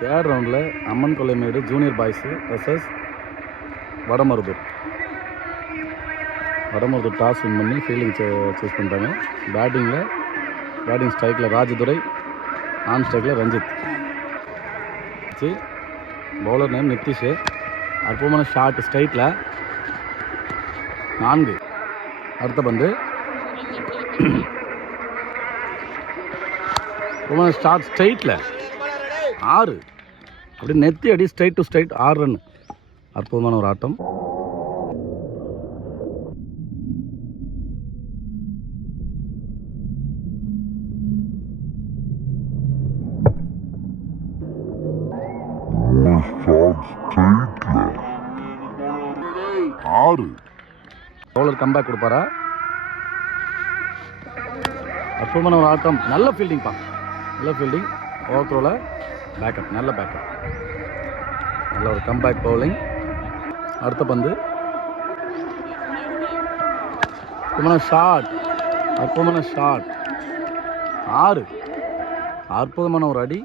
Third ரவுண்டில் Amman Kollaimedu junior boys versus Vadamaruthur. Vadamaruthur toss win பண்ணி fielding choose பண்ணிட்டாங்க. பேட்டிங் ஸ்ட்ரைக்கில் ராஜதுரை, நான் ஸ்ட்ரைக்கில் ரஞ்சித். Bowler name Nithish. அற்புதமான ஷாட் ஸ்ட்ரைட்டில் 4. அடுத்த பந்து அற்புதமான ஷாட் ஸ்ட்ரைட்டில் 6. அப்படி நெத்தி அடி ஸ்ட்ரைட் டு ஸ்ட்ரைட் 6 ரன். அற்புதமான ஒரு ஆட்டம். பவுலர் கம்பேக் கொடுப்பாரா? அற்புதமான ஒரு ஆட்டம். நல்ல ஃபீல்டிங் நல்ல ஃபீல்டிங். ஓவர் த்ரோவில் பேக்கப், நல்ல பேக்கப், நல்ல ஒரு கம்பேக் பவுலிங். அடுத்த பந்து அற்புதமான ஷாட் 6. அற்புதமான ஒரு அடி.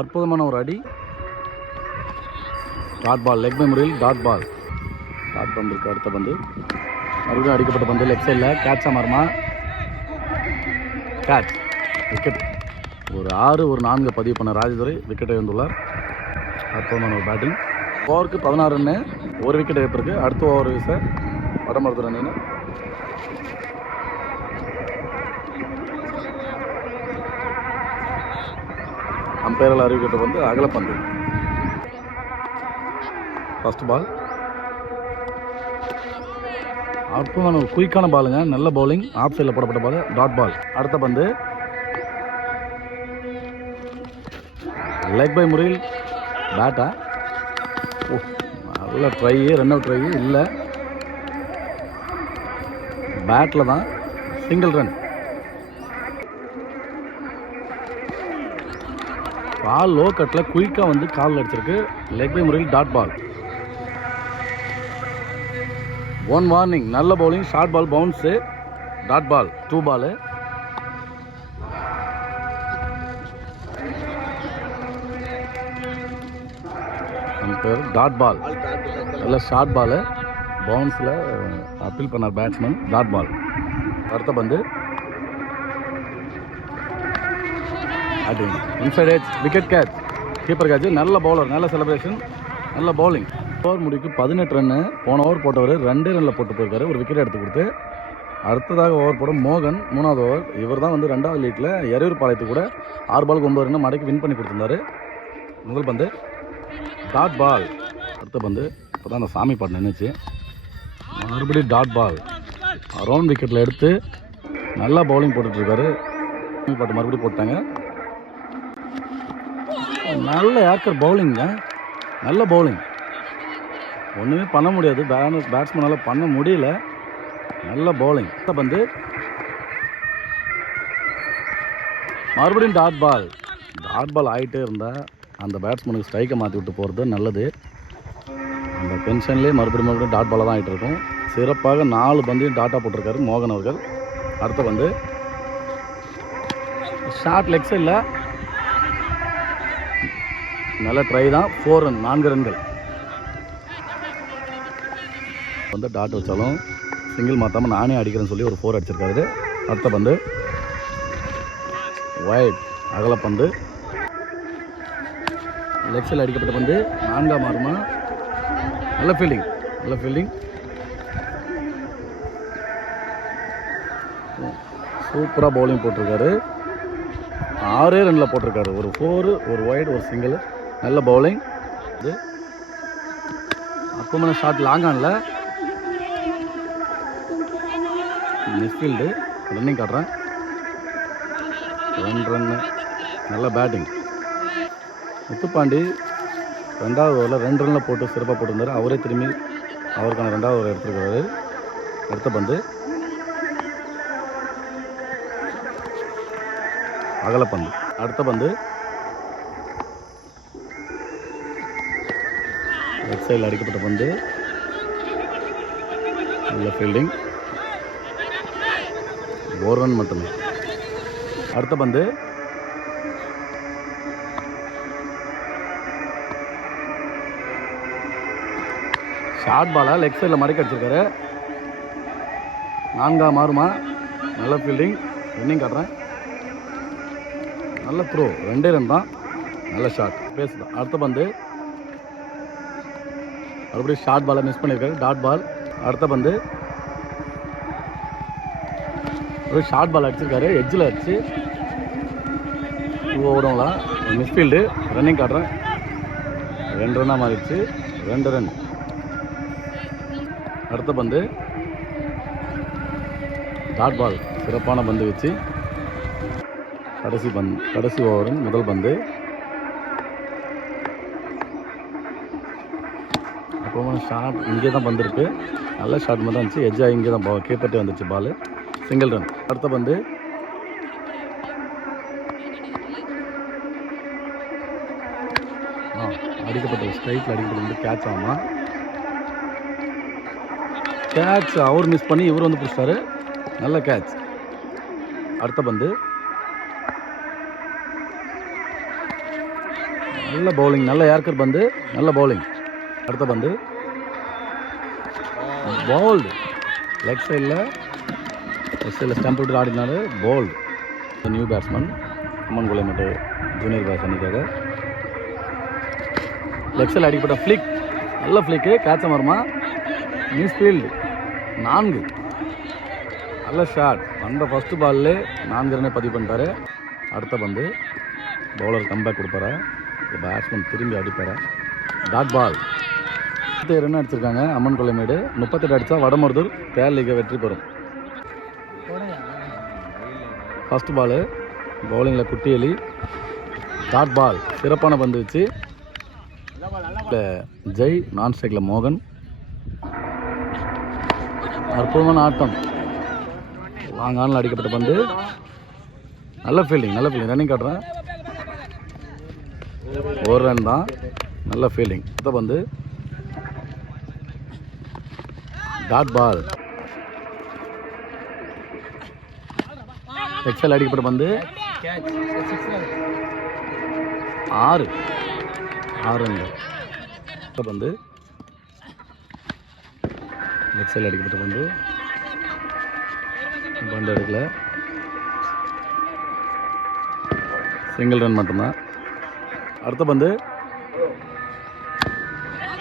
அற்புதமான ஒரு அடி. டாட் பால், லெக் பை முறையில் டாட் பால். டாட் பந்து இருக்கு. அடுத்த பந்து மறுபடியும் அடிக்கப்பட்ட பந்து லெக் சைடில் கேட்சா மாறுமா? Catch, wicket. ஒரு 6 ஒரு 4 பதிவு பண்ண ராஜதுரை விக்கெட்டை வந்துள்ளார். அற்புதமான ஒரு பேட்டிங். ஓவருக்கு 16 ரன்னு, ஒரு விக்கெட் இழப்பிருக்கு. அடுத்த ஓவர் வீச வடமருதூர் அணின்னு. அம்பையரால் அறிவிக்கப்பட்ட வந்து அகலப்பந்து. ஃபர்ஸ்ட் பால் அற்புதமான ஒரு குயிக்கான பாலுங்க. நல்ல பவுலிங். ஆஃப் சைடில் போடப்பட்ட பால், டாட் பால். அடுத்த பந்து லெக் பை முறையில் பேட்டா. நல்ல ட்ரை, ரன் அவுட் ட்ரை இல்லை. பேட்டில் தான் சிங்கிள் ரன். பால் லோ கட்டில் குயிக்காக வந்து காலில் அடிச்சிருக்கு. லெக் பை முறையில் டாட் பால். 1 வார்னிங். நல்ல bowling. Short ball bounce, dot ball. 2 ball. Dot ball. நல்ல ஷார்ட் பால் பவுன்ஸில் அப்பீல் பண்ணார் பேட்ஸ்மேன். Dot ball. அடுத்த பந்து inside edge, wicket catch, keeper catch. நல்ல பவுலர், நல்ல செலிப்ரேஷன், நல்ல பவுலிங். ஓவர் முடிக்கு 18 ரன்னு. போன ஓவர் போட்டவர் 2 ரனில் போட்டு போயிருக்காரு. ஒரு விக்கெட் எடுத்து கொடுத்து அடுத்ததாக ஓவர் போட மோகன் 3வது ஓவர். இவர் தான் வந்து 2வது லீக்கில் எரையூர் பாளையத்துக்கு கூட 6 பாலுக்கு 9 ரன்னு மடக்கி வின் பண்ணி கொடுத்துருந்தாரு. முதல் பந்து டாட் பால். அடுத்த பந்து இப்போ தான் அந்த சாமி பாட்டு நின்றுச்சு. மறுபடியும் டாட் பால். அரௌண்ட் விக்கெட்டில் எடுத்து நல்லா பவுலிங் போட்டுட்ருக்காரு. சாமி பாட்டு மறுபடியும் போட்டாங்க. நல்ல ஏக்கர் பவுலிங்க. நல்ல பவுலிங். ஒன்றுமே பண்ண முடியாது, பேட்ஸ்மேனால் பண்ண முடியல. நல்ல பவுலிங். அடுத்த பந்து மறுபடியும் டாட் பால். டாட் பால் ஆகிட்டே இருந்தால் அந்த பேட்ஸ்மேனுக்கு ஸ்ட்ரைக்கை மாற்றி விட்டு போகிறது நல்லது. அந்த பென்ஷன்லேயே மறுபடியும் டாட் பாலாக தான் ஆகிட்டு இருக்கும். சிறப்பாக 4 பந்தையும் டாட்டா போட்டிருக்காரு மோகன் அவர்கள். அடுத்த பந்து ஷார்ட் லெக்ஸ் இல்லை, நல்ல ட்ரை தான். 4 ரன், 4 ரன்கள். வந்து டாட் வச்சாலும் சிங்கிள் மாற்றாமல் நானே அடிக்கிறேன்னு சொல்லி ஒரு 4 அடிச்சிருக்காரு. அடுத்த பந்து வைட், அகலப்பந்து. லெக்ஸில் அடிக்கப்பட்ட பந்து 4 மாறுமா? நல்ல ஃபீல்டிங், நல்ல ஃபீல்டிங். சூப்பராக பவுலிங் போட்டிருக்காரு. 6 ரனில் போட்டிருக்காரு. ஒரு 4, ஒரு வைட், ஒரு சிங்கிள். நல்ல பவுலிங். இது அற்புதமான ஷாட். லாங் ஆனில் மிஸ்ஃபீல்டு. ரன்னிங் காட்டுறேன். 2 ரன்னு. நல்ல பேட்டிங். முத்துப்பாண்டி 2வது ஓவரில் 2 ரனில் போட்டு சிறப்பாக போட்டிருந்தார். அவரே திரும்பி அவருக்கான 2வது ஓவர் எடுத்துருக்காரு. அடுத்த பந்து அகலப்பந்து. அடுத்த பந்து லெஃப்ட் சைடில் அடிக்கப்பட்ட பந்து, நல்ல ஃபீல்டிங், ஒரு ரன் மட்டுமே. அடுத்த பந்து ஷார்ட் பாலை லெக் சைடில் மடக்கி அடிச்சிருக்காரு. 4 மாறுமா, நல்ல ஃபீல்டிங், ரன்னிங் காட்டுறேன், நல்ல த்ரோ, 2 ரன் தான், நல்ல ஷாட், பேசுதான். அடுத்த பந்து மறுபடியும் ஷார்ட் பாலை மிஸ் பண்ணியிருக்காரு, டாட் பால். அடுத்த பந்து ஒரு ஷார்ட் பால் அடிச்சிருக்காரு, எட்ஜில் அடிச்சு ஓடுங்களா, மிஸ்ஃபீல்டு, ரன்னிங் காட்டுறேன், 2 ரன்னாக மாறிடுச்சு, 2 ரன். அடுத்த பந்து டாட் பால், சிறப்பான பந்து வச்சு கடைசி ஓவரின் முதல் பந்து. அப்புறமா ஷாட் இங்கே தான் பந்து இருக்குது, நல்ல ஷாட் மட்டும் இருந்துச்சு, எட்ஜாக இங்கே தான் கீப்பர்ட்டே வந்துச்சு பால், சிங்கிள் ரன். அடுத்த பந்து அடிக்கப்பட்ட ஸ்ட்ரைட்டில் அடிக்கப்பட்ட வந்து கேட்ச் ஆமாம், கேட்ச் அவர் மிஸ் பண்ணி இவர் வந்து பிடிச்சிட்டாரு, நல்ல கேட்ச். அடுத்த பந்து நல்ல பவுலிங், நல்ல ஏர்க்கர் பந்து, நல்ல பவுலிங். அடுத்த பந்து பவுல்டு, லெக் சைடில் ஸ்டம்ப் விட்டு ஆடினாரு, பவுல்டு. நியூ பேட்ஸ்மேன் அம்மன் குளமேட்டு ஜூனியர் பேட்ஸ்மேனுக்காக லெக் சைடில் அடிக்கப்பட்ட ஃப்ளிக், நல்ல ஃப்ளிக்கு, கேட்ச வருமா, மிஸ் ஃபீல்டு, 4, நல்ல ஷாட், அந்த ஃபஸ்ட்டு பால்லே 4 ரன்னே பதிவு பண்ணிட்டாரு. அடுத்த பந்து பவுலர் கம்பேக் கொடுப்பாரா, பேட்ஸ்மேன் திரும்பி அடிப்பாரா, டாட் பால். 37 ரன் அடிச்சிருக்காங்க அம்மன் கொள்ளைமேடு, 38 அடித்தா வடமருதூர் பேர் லீகை வெற்றி பெறும். ஃபஸ்ட் பாலு பவுலிங்கில் குட்டியலி, டாட் பால், சிறப்பான பந்து வச்சு ஜெய், நான் ஸ்ட்ரைக்கில் மோகன், அற்புதமான ஆட்டம், லாங் ஆனில் அடிக்கப்பட்ட பந்து, நல்ல ஃபீல்டிங், ரன்னிங் காட்டுறேன், 1 ரன் தான், நல்ல ஃபீல்டிங். அடுத்த பந்து டாட் பால், எக்ஸல் அடிக்கப்பட்ட பந்து, 6 ரன். அடுத்த பந்து எக்ஸல் அடிக்கப்பட்ட பந்து, பந்து எடுக்கல, சிங்கிள் ரன் மட்டும்தான். அடுத்த பந்து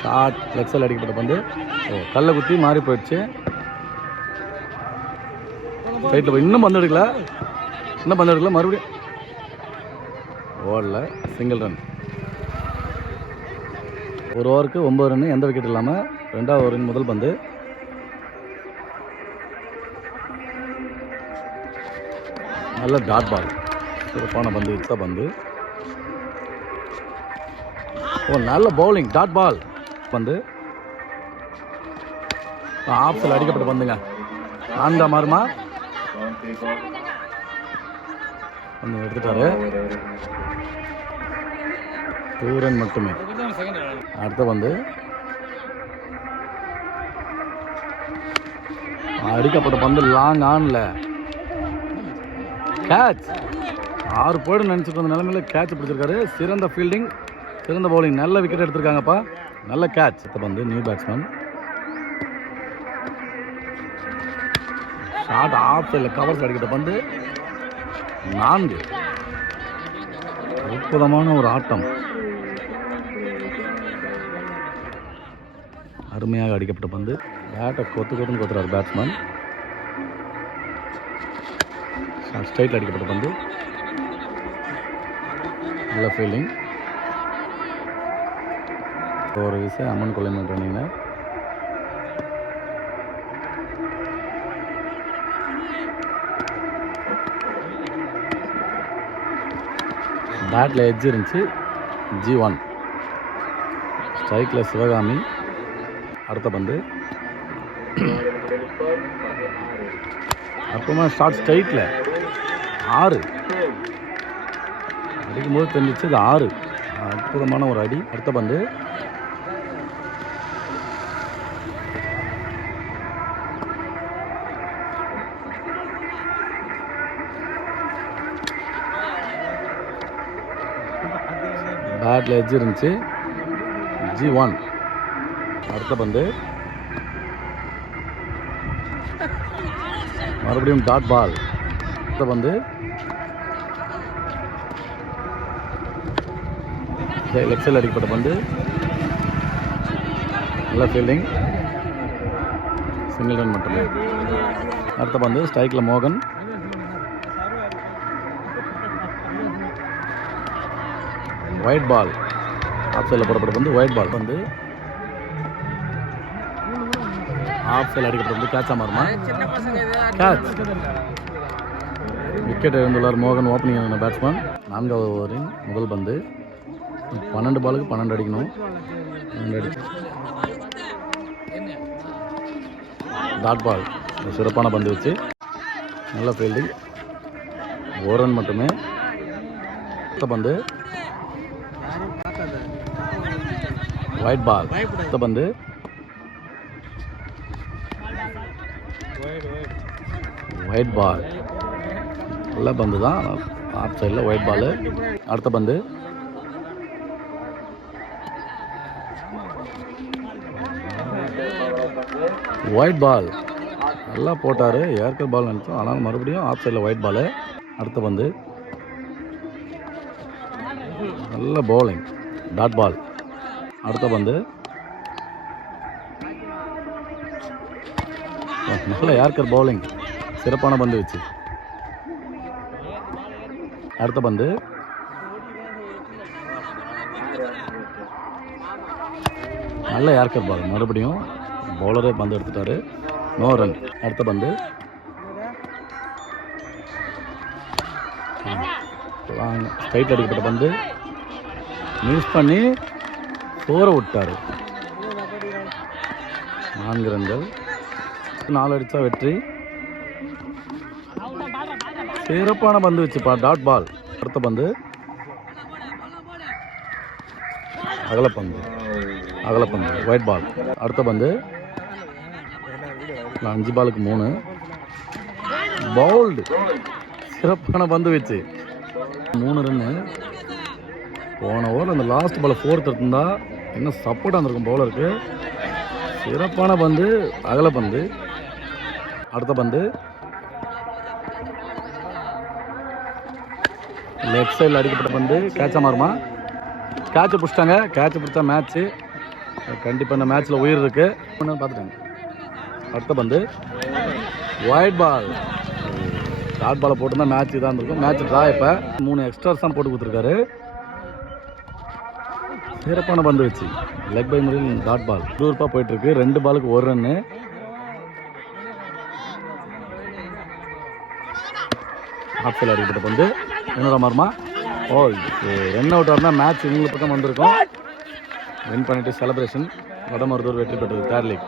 ஷார்ட், லெக்ஸில் அடிக்கப்பட்ட பந்து, கல்லை குத்தி மாறி போயிடுச்சு, சைட்டில் போய் இன்னும் பந்து எடுக்கல, மறுபடியும் ஓடல, சிங்கிள் ரன். ஒரு ஓவருக்கு 9 ரன், எந்த விக்கெட் இல்லாமல். 2வது ஓவரின் முதல் பந்து நல்ல டாட் பால், சிறப்பான பந்து, வச்சா பந்து, நல்ல பவுலிங், டாட் பால். பந்து ஆப்ஸில் அடிக்கப்பட்ட பந்துங்க, 4 மாறுமா, பந்து எடுத்துட்டாரு, 2 ரன் மட்டுமே. அடுத்த பந்து அடிக்கப்பட்ட பந்து, லாங் ஆன்ல கேட்ச், 6 போய்டு நினச்சிட்டு வந்த நிலைமையில் கேட்ச் பிடிச்சிருக்காரு, சிறந்த ஃபீல்டிங், சிறந்த பவுலிங், நல்ல விக்கெட் எடுத்திருக்காங்கப்பா, நல்ல கேட்ச். அடுத்த பந்து நியூ பேட்ஸ்மேன், ஷார்ட் ஆஃப் சைடில் கவர்ஸ் அடிக்கப்பட்ட பந்து, 4, அற்புதமான ஒரு ஆட்டம், அருமையாக அடிக்கப்பட்ட பந்து, பேட்டை கொத்துன்னு கொத்துறாரு பேட்ஸ்மேன், ஸ்ட்ரைட்டில் அடிக்கப்பட்ட பந்து, நல்ல ஃபீல்டிங், ஒரு விஷயம் அம்மன் கொள்ளைமேட்டு அணியினர் பேட்டில் எட்ஜ் இருந்துச்சு, G1, ஸ்ட்ரைக்கில் சிவகாமி. அடுத்த பந்து அப்புறமா ஷார்ட் ஸ்ட்ரைட்டில் 6, அடிக்கும்போது தெரிஞ்சிச்சு இது 6. அற்புதமான ஒரு அடி. அடுத்த பந்து பேட்டில் எட்ஜ் இருந்துச்சு. G1. அடுத்த பந்து மறுபடியும் டாட் பால். அடுத்த பந்து லெக் சைடில் அடிக்கப்பட்ட பந்து. நல்ல ஃபீல்டிங், சிங்கிள் ரன் மட்டுமே. அடுத்த பந்து ஸ்ட்ரைக்கில் மோகன். White ball. ஆஃப் சைடில் போடப்பட்ட பந்து ஒயிட் பால். வந்து ஆஃப் சைடில் அடிக்கப்பட்ட வந்து கேட்சாக மாறுமா? கேட்ச். விக்கெட் எழுந்துள்ளார் மோகன், ஓப்பனிங் பேட்ஸ்மேன். 4வது ஓவரின் முதல் பந்து. 12 பாலுக்கு 12 அடிக்கணும். 12 அடிச்சு டாட் பால். சிறப்பான பந்து வச்சு நல்ல ஃபீல்டிங், 1 ரன் மட்டுமே. அடுத்த பந்து ஒயிட் பால். அடுத்த பந்து ஒயிட் பால். நல்ல பந்து தான், ஆஃப் சைடில் ஒயிட் பால். அடுத்த பந்து ஒயிட் பால். நல்லா போட்டார், ஏர்க்கர் பால் நினச்சோம், ஆனால் மறுபடியும் ஆஃப் சைடில் ஒயிட் பால். அடுத்த பந்து நல்ல பவுலிங், டாட் பால். அடுத்த பந்து நல்ல ஏர்க்கர் பவுலிங், சிறப்பான பந்து வச்சு. அடுத்த பந்து நல்ல ஏர்க்கர் பால், மறுபடியும் பவுலரே பந்து எடுத்துட்டாரு, நோ ரன். அடுத்த பந்து ஸ்ட்ரைட் அடிக்கப்பட்ட பந்து மிஸ் பண்ணி சோற விட்டாரு. 4 ரன்கள். 4 அடித்தா வெற்றி. சிறப்பான பந்து வச்சுப்பா, டாட் பால். அடுத்த பந்து அகலப்பந்து, ஒயிட் பால். அடுத்த பந்து 5 பாலுக்கு 3 பவுல்டு. சிறப்பான பந்து வச்சு 3 ரன்னு. போன ஓவர் அந்த லாஸ்ட் பால் 4th இருந்தா இன்னும் சப்போர்ட்டாக இருந்திருக்கும் பவுலருக்கு. சிறப்பான பந்து, அகலப்பந்து. அடுத்த பந்து லெஃப்ட் சைடில் அடிக்கப்பட்ட பந்து கேட்சாக மாறுமா? கேட்சை பிடிச்சிட்டாங்க. கேட்சை பிடிச்சா மேட்ச்சு. கண்டிப்பாக இந்த மேட்ச்சில் உயிர் இருக்குது, ஒன்று பார்த்துட்டாங்க. அடுத்த பந்து ஒயிட் பால். டாட் பாலை போட்டுருந்தா மேட்ச் இதாக இருந்திருக்கும். Match draw. இப்போ 3 எக்ஸ்ட்ராஸ் தான் போட்டு கொடுத்துருக்காரு. சிறப்பான பந்து வச்சு லெக் பை முறையில் டாட் பால். விறுவிறுப்பாக போயிட்டுருக்கு. 2 பாலுக்கு 1 ரன்னு. ஆஃப் சைடில் அடிக்கப்பட்ட பந்து என்னோட மாறுமா? ரன் அவுட் ஆகுனா மேட்ச் இவங்களுக்கு பக்கம் வந்திருக்கும். வின் பண்ணிட்டு செலிப்ரேஷன். வடமருதூர் வெற்றி பெற்றது 3rd லீக்.